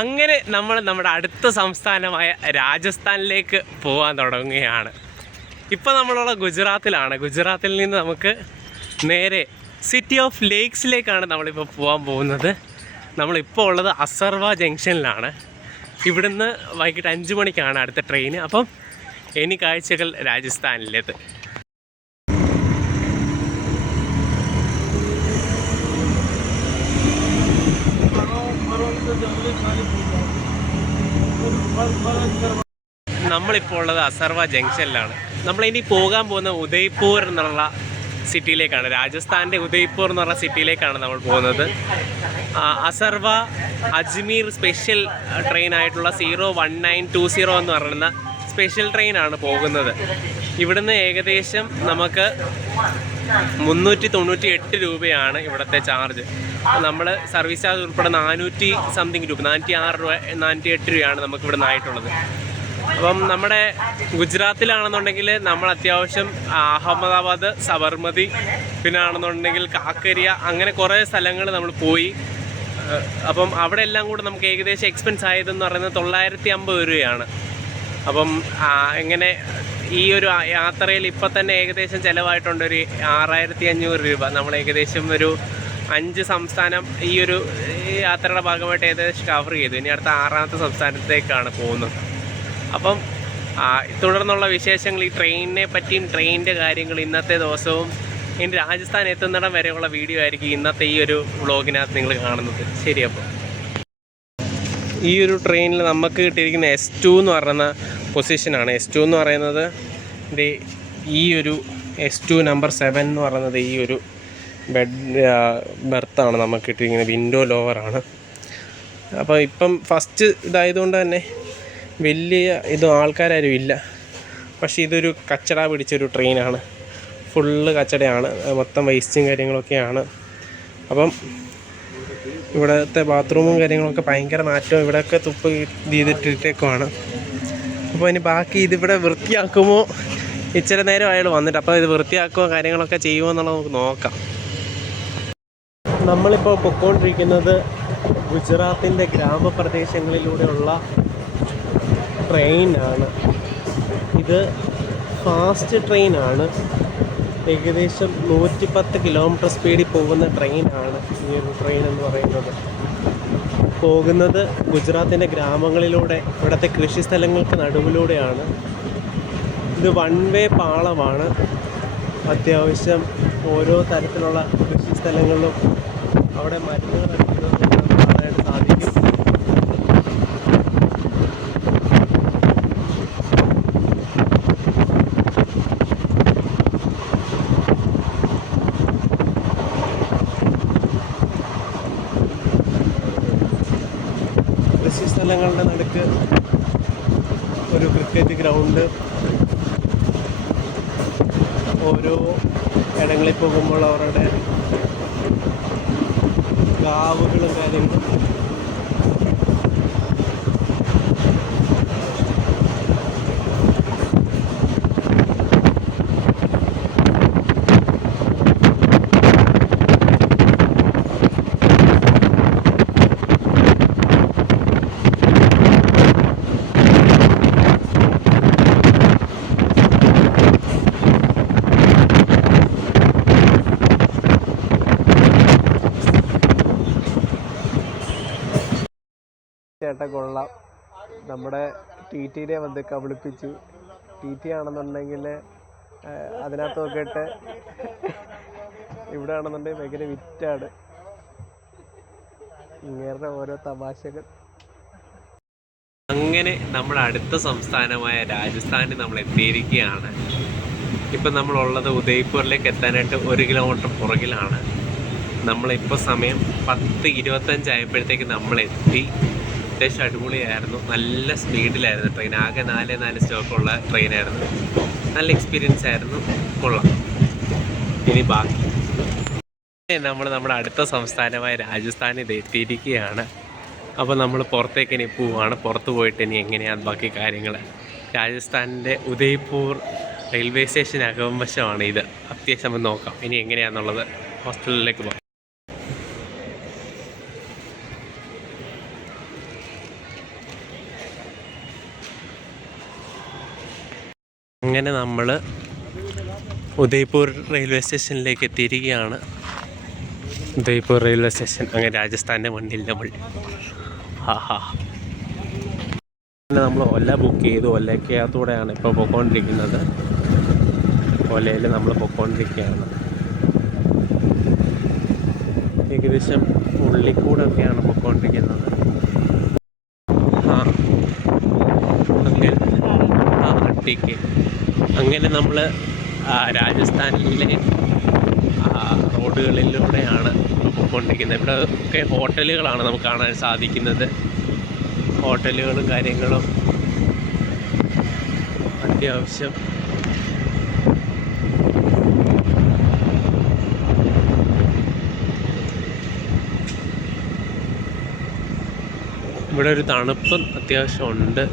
അങ്ങനെ നമ്മൾ നമ്മുടെ അടുത്ത സംസ്ഥാനമായ രാജസ്ഥാനിലേക്ക് പോകാൻ തുടങ്ങുകയാണ്. ഇപ്പോൾ നമ്മളുള്ള ഗുജറാത്തിലാണ്. ഗുജറാത്തിൽ നിന്ന് നമുക്ക് നേരെ സിറ്റി ഓഫ് ലേക്സിലേക്കാണ് നമ്മളിപ്പോൾ പോകാൻ പോകുന്നത്. നമ്മളിപ്പോൾ ഉള്ളത് അസർവ ജംഗ്ഷനിലാണ്. ഇവിടുന്ന് വൈകിട്ട് 5 മണിക്കാണ് അടുത്ത ട്രെയിൻ. അപ്പം ഇനി കാഴ്ചകൾ രാജസ്ഥാനിലേത്. നമ്മളിപ്പോൾ ഉള്ളത് അസർവ ജംഗ്ഷനിലാണ്. നമ്മളിനി പോകാൻ പോകുന്ന ഉദയ്പൂർ എന്നുള്ള സിറ്റിയിലേക്കാണ്. രാജസ്ഥാൻ്റെ ഉദയ്പൂർ എന്ന് പറഞ്ഞ സിറ്റിയിലേക്കാണ് നമ്മൾ പോകുന്നത്. അസർവ അജ്മീർ സ്പെഷ്യൽ ട്രെയിനായിട്ടുള്ള 01920 എന്ന് പറയുന്ന സ്പെഷ്യൽ ട്രെയിനാണ് പോകുന്നത്. ഇവിടുന്ന് ഏകദേശം നമുക്ക് 398 രൂപയാണ് ഇവിടുത്തെ ചാർജ്. നമ്മൾ സർവീസ് ചാർജ് ഉൾപ്പെടെ 400 സംതിങ് രൂപ, 406 രൂപ, 408 രൂപയാണ് നമുക്ക് ഇവിടെ നിന്നായിട്ടുള്ളത്. അപ്പം നമ്മുടെ ഗുജറാത്തിലാണെന്നുണ്ടെങ്കിൽ നമ്മൾ അത്യാവശ്യം അഹമ്മദാബാദ്, സബർമതി, പിന്നെ ആണെന്നുണ്ടെങ്കിൽ കാക്കരിയ, അങ്ങനെ കുറേ സ്ഥലങ്ങൾ നമ്മൾ പോയി. അപ്പം അവിടെ എല്ലാം കൂടെ നമുക്ക് ഏകദേശം എക്സ്പെൻസ് ആയതെന്ന് പറയുന്നത് 950 രൂപയാണ്. അപ്പം ഇങ്ങനെ ഈ ഒരു യാത്രയിൽ ഇപ്പം തന്നെ ഏകദേശം ചിലവായിട്ടുണ്ട് ഒരു 6500 രൂപ. നമ്മൾ ഏകദേശം ഒരു 5 സംസ്ഥാനം ഈ ഒരു യാത്രയുടെ ഭാഗമായിട്ട് ഏകദേശം കവർ ചെയ്തു. ഇനി അടുത്ത 6ാമത്തെ സംസ്ഥാനത്തേക്കാണ് പോകുന്നത്. അപ്പം തുടർന്നുള്ള വിശേഷങ്ങൾ, ഈ ട്രെയിനിനെ പറ്റിയും ട്രെയിനിൻ്റെ കാര്യങ്ങൾ ഇന്നത്തെ ദിവസവും ഇനി രാജസ്ഥാൻ എത്തുന്നിടം വരെയുള്ള വീഡിയോ ആയിരിക്കും ഇന്നത്തെ ഈ ഒരു വ്ളോഗിനകത്ത് നിങ്ങൾ കാണുന്നത്. ശരി, അപ്പോൾ ഈ ഒരു ട്രെയിനിൽ നമുക്ക് കിട്ടിയിരിക്കുന്ന S2 എന്ന് പറയുന്ന പൊസിഷനാണ്. S2 എന്ന് പറയുന്നത് ഈ ഒരു S2 നമ്പർ 7 എന്ന് പറയുന്നത് ഈ ഒരു ബെർത്താണ് നമുക്ക് കിട്ടിയിരിക്കുന്നത്. വിൻഡോ ലോവറാണ്. അപ്പോൾ ഇപ്പം ഫസ്റ്റ് ഇതായതുകൊണ്ട് തന്നെ വലിയ ആൾക്കാരും ഇല്ല. പക്ഷേ ഇതൊരു കച്ചട പിടിച്ചൊരു ട്രെയിനാണ്. ഫുള്ള് കച്ചടയാണ്, മൊത്തം വേസ്റ്റും കാര്യങ്ങളൊക്കെയാണ്. അപ്പം ഇവിടുത്തെ ബാത്റൂമും കാര്യങ്ങളൊക്കെ ഭയങ്കര നാറ്റവും, ഇവിടെയൊക്കെ തുപ്പ് ചെയ്തിട്ടിട്ടേക്കുമാണ്. അപ്പോൾ ഇനി ബാക്കി ഇതിവിടെ വൃത്തിയാക്കുമോ, ഇച്ചിരി നേരം അയാൾ വന്നിട്ട്, അപ്പോൾ ഇത് വൃത്തിയാക്കുമോ കാര്യങ്ങളൊക്കെ ചെയ്യുമോ എന്നുള്ളത് നമുക്ക് നോക്കാം. നമ്മളിപ്പോൾ പൊയ്ക്കൊണ്ടിരിക്കുന്നത് ഗുജറാത്തിൻ്റെ ഗ്രാമപ്രദേശങ്ങളിലൂടെയുള്ള ട്രെയിനാണ്. ഇത് ഫാസ്റ്റ് ട്രെയിനാണ്. ഏകദേശം 110 കിലോമീറ്റർ സ്പീഡിൽ പോകുന്ന ട്രെയിനാണ് ഈ ഒരു ട്രെയിൻ എന്ന് പറയുന്നത്. പോകുന്നത് ഗുജറാത്തിൻ്റെ ഗ്രാമങ്ങളിലൂടെ, ഇവിടുത്തെ കൃഷി സ്ഥലങ്ങൾക്ക് നടുവിലൂടെയാണ്. ഇത് 1 വേ പാളമാണ്. അത്യാവശ്യം ഓരോ തരത്തിലുള്ള കൃഷി സ്ഥലങ്ങളിലും അവിടെ മരുന്നുകൾ അടിക്കുന്നത് നമുക്ക് കാണാനായിട്ട് സാധിക്കും. കൃഷി സ്ഥലങ്ങളുടെ നടുക്ക് ഒരു ക്രിക്കറ്റ് ഗ്രൗണ്ട്. ഓരോ ഇടങ്ങളിൽ പോകുമ്പോൾ അവരുടെ ഗാവുകളും കാര്യങ്ങളും. ചേട്ടൻ കൊള്ളാം. നമ്മുടെ TTനെ വന്ന് കബളിപ്പിച്ചു. TT ആണെന്നുണ്ടെങ്കിൽ അതിനകത്ത് നോക്കിയിട്ട് ഇവിടെ ആണെന്നുണ്ടെങ്കിൽ ഭയങ്കര വിറ്റാണ്. ഇങ്ങനെ ഓരോ തമാശകൾ. അങ്ങനെ നമ്മുടെ അടുത്ത സംസ്ഥാനമായ രാജസ്ഥാനിൽ നമ്മൾ എത്തിയിരിക്കുകയാണ്. ഇപ്പം നമ്മളുള്ളത് ഉദയ്പൂരിലേക്ക് എത്താനായിട്ട് 1 കിലോമീറ്റർ പുറകിലാണ്. നമ്മളിപ്പോൾ സമയം 10:25 ആയപ്പോഴത്തേക്ക് നമ്മളെത്തി. അത്യാവശ്യം അടിപൊളിയായിരുന്നു. നല്ല സ്പീഡിലായിരുന്നു ട്രെയിൻ. ആകെ 4 സ്റ്റോപ്പുള്ള ട്രെയിനായിരുന്നു. നല്ല എക്സ്പീരിയൻസ് ആയിരുന്നു. കൊള്ളാം. ഇനി ബാക്കി നമ്മൾ നമ്മുടെ അടുത്ത സംസ്ഥാനമായ രാജസ്ഥാനിൽ എത്തിയിരിക്കുകയാണ്. അപ്പോൾ നമ്മൾ പുറത്തേക്ക് ഇനി പോവുകയാണ്. പുറത്ത് പോയിട്ട് ഇനി എങ്ങനെയാണ് ബാക്കി കാര്യങ്ങൾ. രാജസ്ഥാനിൻ്റെ ഉദയ്പൂർ റെയിൽവേ സ്റ്റേഷൻ അകംവശമാണ് ഇത്. അത്യാവശ്യം നമുക്ക് നോക്കാം ഇനി എങ്ങനെയാണെന്നുള്ളത്. ഹോസ്റ്റലിലേക്ക് പോകാം. അങ്ങനെ നമ്മൾ ഉദയ്പൂർ റെയിൽവേ സ്റ്റേഷനിലേക്ക് എത്തിയിരിക്കുകയാണ്. ഉദയ്പൂർ റെയിൽവേ സ്റ്റേഷൻ, അങ്ങനെ രാജസ്ഥാൻ്റെ മണ്ണിൽ നമ്മൾ. നമ്മൾ ഒല ബുക്ക് ചെയ്തു. ഒലയ്ക്കകത്തൂടെയാണ് ഇപ്പോൾ പൊയ്ക്കൊണ്ടിരിക്കുന്നത്. ഒലയിൽ നമ്മൾ പൊയ്ക്കൊണ്ടിരിക്കുകയാണ്. ഏകദേശം ഉള്ളിക്കൂടൊക്കെയാണ് പൊയ്ക്കൊണ്ടിരിക്കുന്നത്. അങ്ങനെ നമ്മൾ രാജസ്ഥാനിലെ റോഡുകളിലൂടെയാണ് പോയിക്കൊണ്ടിരിക്കുന്നത്. ഇവിടെ ഒക്കെ ഹോട്ടലുകളാണ് നമുക്ക് കാണാൻ സാധിക്കുന്നത്. ഹോട്ടലുകളും കാര്യങ്ങളും അത്യാവശ്യം. ഇവിടെ ഒരു തണുപ്പും അത്യാവശ്യം ഉണ്ട്.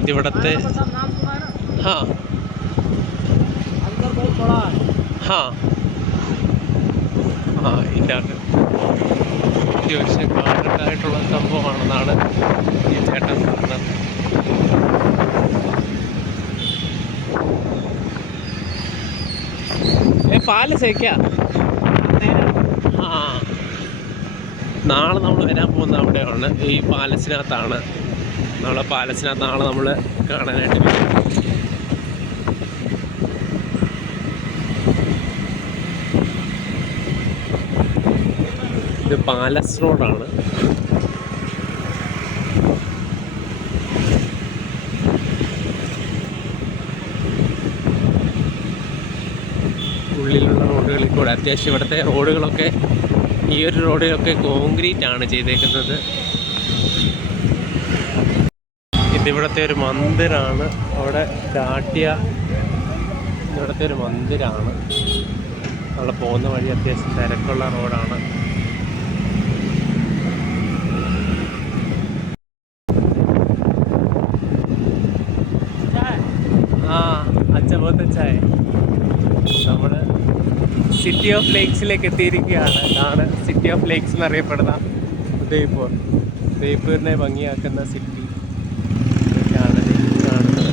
ഇതിവിടത്തെ ഇതിൻ്റെ അത്യാവശ്യം കാടുണ്ടായിട്ടുള്ള സംഭവമാണെന്നാണ് ഈ ചേട്ടൻ പറഞ്ഞത്. പാല് ചേക്കാം. നാളെ നമ്മൾ വരാൻ പോകുന്ന അവിടെയാണ്, ഈ പാലസിനകത്താണ്. പാലസിനകത്താണ് നമ്മൾ കാണാനായിട്ട് വരുന്നത്. ഇത് പാലസ് റോഡാണ്. ഉള്ളിലുള്ള റോഡുകളിൽ കൂടെ അത്യാവശ്യം ഇവിടുത്തെ റോഡുകളൊക്കെ, ഈ ഒരു റോഡിലൊക്കെ കോൺക്രീറ്റ് ആണ് ചെയ്തേക്കുന്നത്. ഇതിവിടുത്തെ ഒരു മന്ദിരാണ്. അവിടെ ഇവിടുത്തെ ഒരു മന്ദിരാണ്. അവിടെ പോകുന്ന വഴി അത്യാവശ്യം തിരക്കുള്ള റോഡാണ്. അച്ഛൻ പോലത്തെ ചായ. നമ്മൾ സിറ്റി ഓഫ് ലേക്സിലേക്ക് എത്തിയിരിക്കുകയാണ്. ഇതാണ് സിറ്റി ഓഫ് ലേക്സ് എന്നറിയപ്പെടുന്ന ഉദയ്പൂർ. ഉദയ്പൂരിനെ ഭംഗിയാക്കുന്ന സിറ്റി ഇതൊക്കെയാണ് കാണുന്നത്.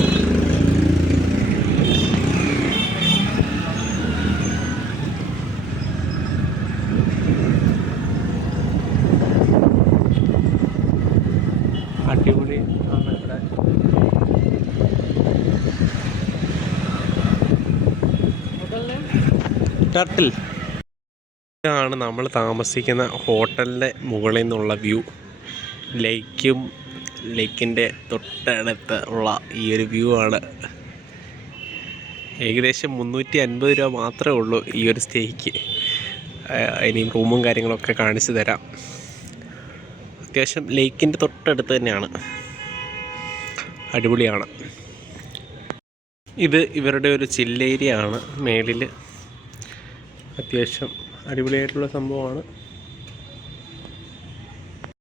അടിപൊളി ആണ് ഇവിടെ. ടർട്ടിൽ. ഇതാണ് നമ്മൾ താമസിക്കുന്ന ഹോട്ടലിൻ്റെ മുകളിൽ നിന്നുള്ള വ്യൂ. ലേക്കിൻ്റെ തൊട്ടടുത്ത് ഉള്ള ഈ ഒരു വ്യൂ ആണ്. ഏകദേശം 350 രൂപ മാത്രമേ ഉള്ളൂ ഈ ഒരു സ്റ്റേക്ക്. ഇനിയും റൂമും കാര്യങ്ങളൊക്കെ കാണിച്ചു തരാം. അത്യാവശ്യം ലേക്കിൻ്റെ തൊട്ടടുത്ത് തന്നെയാണ്. അടിപൊളിയാണ്. ഇത് ഇവരുടെ ഒരു ചില്ലേരിയ ആണ്. മേളിൽ അത്യാവശ്യം അടിപൊളിയായിട്ടുള്ള സംഭവമാണ്.